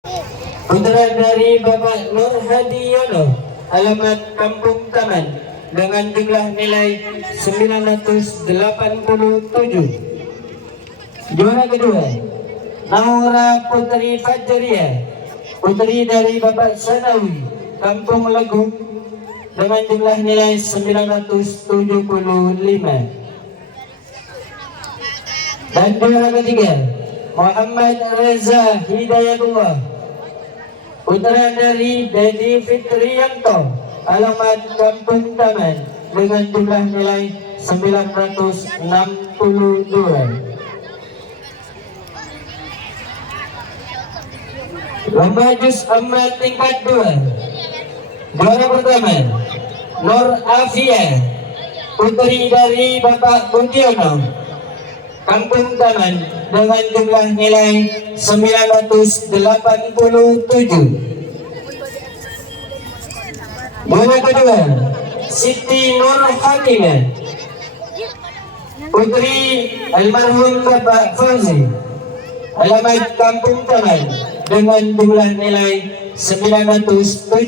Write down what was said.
Putra dari Bapak Nur Hadi Yono, alamat Kampung Taman, dengan jumlah nilai 987. Juara kedua, Naura Putri Fajria, putri dari Bapak Sanawi, Kampung Lagu, dengan jumlah nilai 975. Dan juara ketiga, Muhammad Reza Hidayatullah, putra dari Dedi Fitrianto, alamat Kampung Taman, dengan jumlah nilai 962. Lomba jus amal tingkat 2. Juara pertama, Nur Afia, putri dari Bapak Budiono, Kampung Taman, dengan jumlah nilai 987. Juara kedua, Siti Nur Hakimah, putri almarhum Bapak Fauzi, alamat Kampung Taman, dengan jumlah nilai 907.